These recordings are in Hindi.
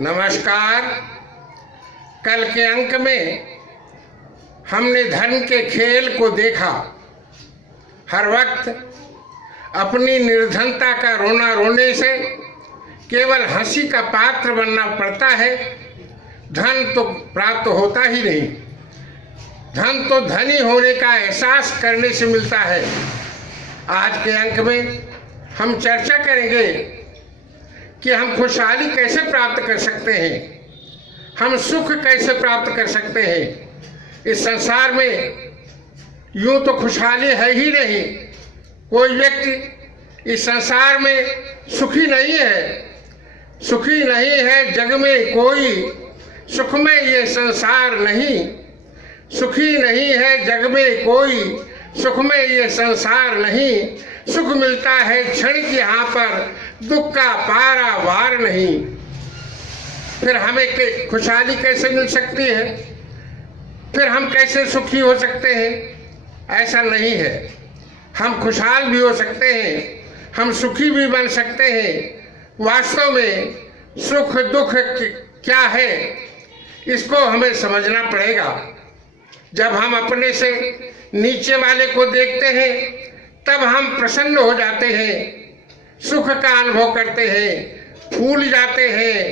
नमस्कार। कल के अंक में हमने धन के खेल को देखा। हर वक्त अपनी निर्धनता का रोना रोने से केवल हंसी का पात्र बनना पड़ता है। धन तो प्राप्त होता ही नहीं। धन तो धनी होने का एहसास करने से मिलता है। आज के अंक में हम चर्चा करेंगे कि हम खुशहाली कैसे प्राप्त कर सकते हैं, हम सुख कैसे प्राप्त कर सकते हैं। इस संसार में यूं तो खुशहाली है ही नहीं। कोई व्यक्ति इस संसार में सुखी नहीं है। सुखी नहीं है जग में कोई, सुख में ये संसार नहीं। सुखी नहीं है जग में कोई, सुख में ये संसार नहीं। सुख मिलता है क्षण की यहाँ पर, दुख का पारावार नहीं। फिर हमें खुशहाली कैसे मिल सकती है, फिर हम कैसे सुखी हो सकते हैं? ऐसा नहीं है। हम खुशहाल भी हो सकते हैं, हम सुखी भी बन सकते हैं। वास्तव में सुख दुख क्या है, इसको हमें समझना पड़ेगा। जब हम अपने से नीचे वाले को देखते हैं तब हम प्रसन्न हो जाते हैं, सुख का अनुभव करते हैं, फूल जाते हैं,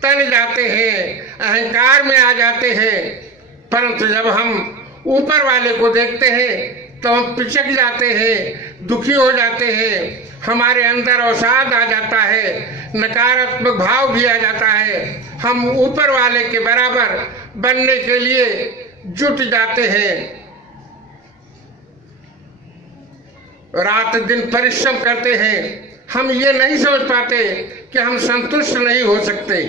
तन जाते हैं, अहंकार में आ जाते हैं। परंतु जब हम ऊपर वाले को देखते हैं तो हम पिचक जाते हैं, दुखी हो जाते हैं, हमारे अंदर अवसाद आ जाता है, नकारात्मक भाव भी आ जाता है। हम ऊपर वाले के बराबर बनने के लिए जुट जाते हैं, रात दिन परिश्रम करते हैं। हम ये नहीं समझ पाते कि हम संतुष्ट नहीं हो सकते,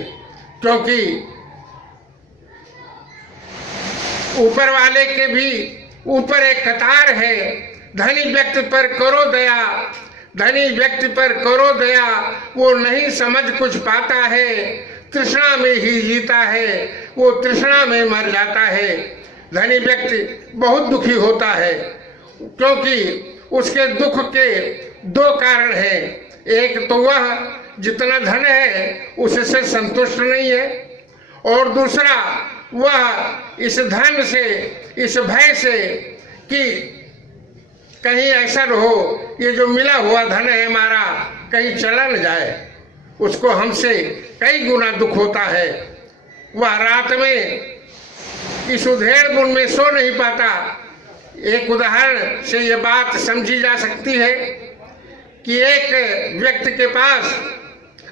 क्योंकि ऊपर वाले के भी ऊपर एक कतार है। धनी व्यक्ति पर करो दया, धनी व्यक्ति पर करो दया, वो नहीं समझ कुछ पाता है, तृष्णा में ही जीता है, वो तृष्णा में मर जाता है। धनी व्यक्ति बहुत दुखी होता है, क्योंकि उसके दुख के दो कारण हैं। एक तो वह जितना धन है उससे संतुष्ट नहीं है, और दूसरा वह इस धन से, इस भय से कि कहीं ऐसा न हो ये जो मिला हुआ धन है हमारा कहीं चला न जाए, उसको हमसे कई गुना दुख होता है। वह रात में इस उधेड़ बुन में सो नहीं पाता। एक उदाहरण से ये बात समझी जा सकती है कि एक व्यक्ति के पास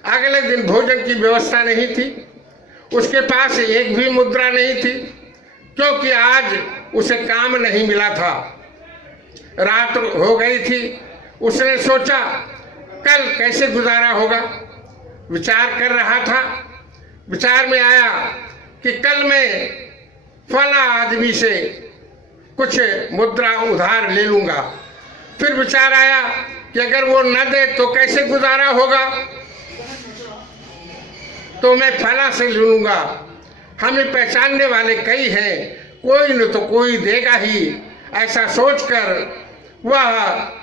अगले दिन भोजन की व्यवस्था नहीं थी, उसके पास एक भी मुद्रा नहीं थी, क्योंकि आज उसे काम नहीं मिला था। रात हो गई थी। उसने सोचा कल कैसे गुजारा होगा। विचार कर रहा था। विचार में आया कि कल मैं फला आदमी से कुछ मुद्रा उधार ले लूंगा। फिर विचार आया कि अगर वो न दे तो कैसे गुजारा होगा, तो मैं फला से ले लूंगा। हमें पहचानने वाले कई हैं, कोई न तो कोई देगा ही। ऐसा सोचकर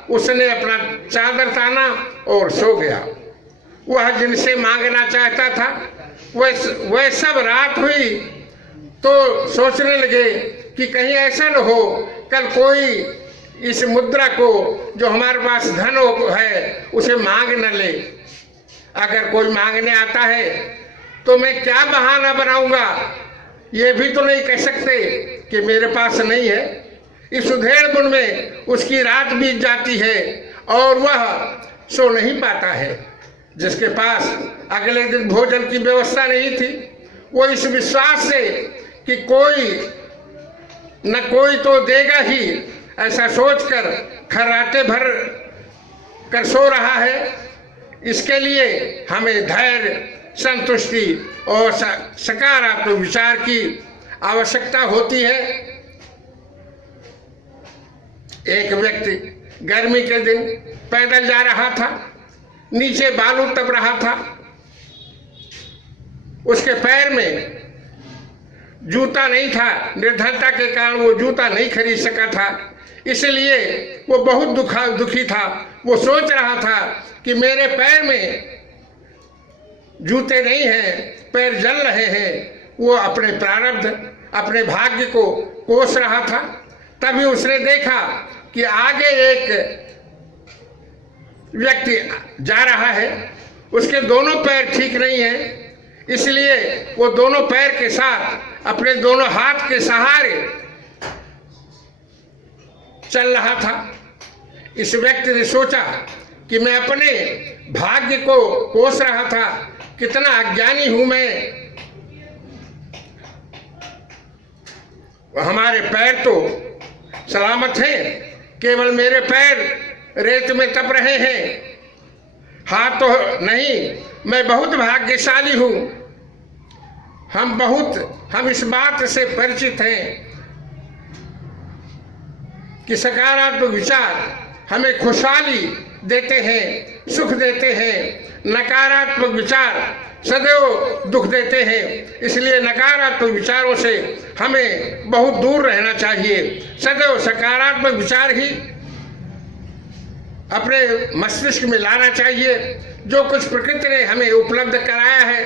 उसने अपना चादर ताना और सो गया। वह जिनसे मांगना चाहता था वह सब रात हुई तो सोचने लगे कि कहीं ऐसा न हो कल कोई इस मुद्रा को जो हमारे पास धन है उसे मांग न ले। अगर कोई मांगने आता है तो मैं क्या बहाना बनाऊंगा, ये भी तो नहीं कह सकते कि मेरे पास नहीं है। इस उधेड़-बुन में उसकी रात बीत जाती है और वह सो नहीं पाता है। जिसके पास अगले दिन भोजन की व्यवस्था नहीं थी, वो इस विश्वास से कि कोई न कोई तो देगा ही, ऐसा सोचकर खर्राटे भर कर सो रहा है। इसके लिए हमें धैर्य, संतुष्टि और सकारात्मक विचार की आवश्यकता होती है। एक व्यक्ति गर्मी के दिन पैदल जा रहा था, नीचे बालू तप रहा था। उसके पैर में जूता नहीं था, निर्धनता के कारण वो जूता नहीं खरीद सका था, इसलिए वो बहुत दुखी था। वो सोच रहा था कि मेरे पैर में जूते नहीं हैं, पैर जल रहे हैं, वो अपने प्रारब्ध, अपने भाग्य को कोस रहा था। तभी उसने देखा कि आगे एक व्यक्ति जा रहा है, उसके दोनों पैर ठीक नहीं हैं, इसलिए वो दोनों पैर के साथ अपने दोनों हाथ के सहारे चल रहा था। इस व्यक्ति ने सोचा कि मैं अपने भाग्य को कोस रहा था, कितना अज्ञानी हूं मैं, हमारे पैर तो सलामत हैं, केवल मेरे पैर रेत में तप रहे हैं, हाथ तो नहीं, मैं बहुत भाग्यशाली हूं। हम इस बात से परिचित हैं कि सकारात्मक विचार हमें खुशहाली देते हैं, सुख देते हैं, नकारात्मक विचार सदैव दुख देते हैं। इसलिए नकारात्मक विचारों से हमें बहुत दूर रहना चाहिए, सदैव सकारात्मक विचार ही अपने मस्तिष्क में लाना चाहिए। जो कुछ प्रकृति ने हमें उपलब्ध कराया है,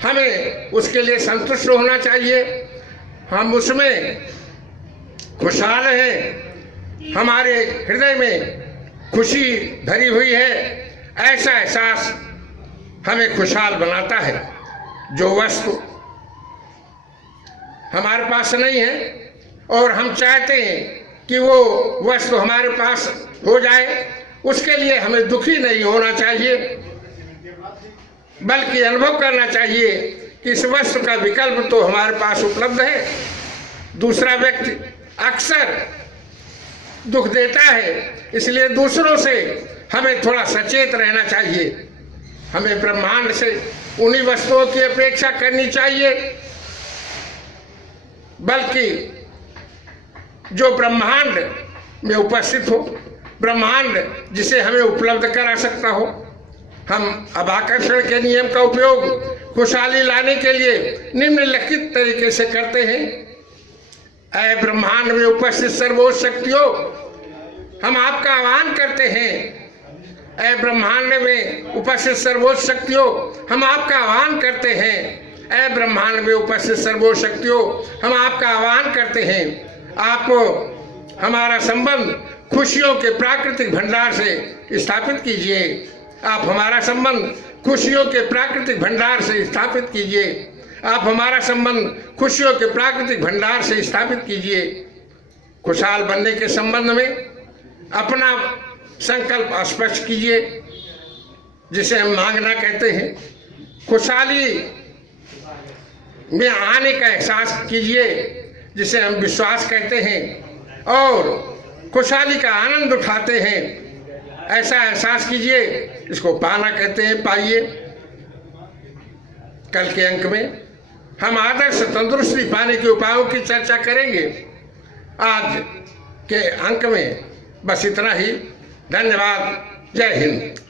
हमें उसके लिए संतुष्ट होना चाहिए, हम उसमें खुशहाल हैं, हमारे हृदय में खुशी भरी हुई है, ऐसा एहसास हमें खुशहाल बनाता है। जो वस्तु हमारे पास नहीं है और हम चाहते हैं कि वो वस्तु हमारे पास हो जाए, उसके लिए हमें दुखी नहीं होना चाहिए, बल्कि अनुभव करना चाहिए कि इस वस्तु का विकल्प तो हमारे पास उपलब्ध है। दूसरा व्यक्ति अक्सर दुख देता है, इसलिए दूसरों से हमें थोड़ा सचेत रहना चाहिए। हमें ब्रह्मांड से उन्हीं वस्तुओं की अपेक्षा करनी चाहिए, बल्कि जो ब्रह्मांड में उपस्थित हो, ब्रह्मांड जिसे हमें उपलब्ध करा सकता हो। हम अभाकर्षण के नियम का उपयोग खुशहाली लाने के लिए निम्नलिखित तरीके से करते हैं। ऐ ब्रह्मांड में उपस्थित सर्वोच्च शक्तियों, हम आपका आह्वान करते हैं। ऐ ब्रह्मांड में उपस्थित सर्वोच्च शक्तियों, हम आपका आह्वान करते हैं। ऐ ब्रह्मांड में उपस्थित सर्वोच्च शक्तियों, हम आपका आह्वान करते हैं। आप हमारा संबंध खुशियों के प्राकृतिक भंडार से स्थापित कीजिए। आप हमारा संबंध खुशियों के प्राकृतिक भंडार से स्थापित कीजिए। आप हमारा संबंध खुशियों के प्राकृतिक भंडार से स्थापित कीजिए। खुशहाल बनने के संबंध में अपना संकल्प स्पष्ट कीजिए, जिसे हम मांगना कहते हैं। खुशहाली में आने का एहसास कीजिए, जिसे हम विश्वास कहते हैं, और खुशहाली का आनंद उठाते हैं, ऐसा एहसास कीजिए, इसको पाना कहते हैं। पाइए। कल के अंक में हम आदर्श तंदुरुस्ती पाने के उपायों की चर्चा करेंगे। आज के अंक में बस इतना ही। धन्यवाद। जय हिंद।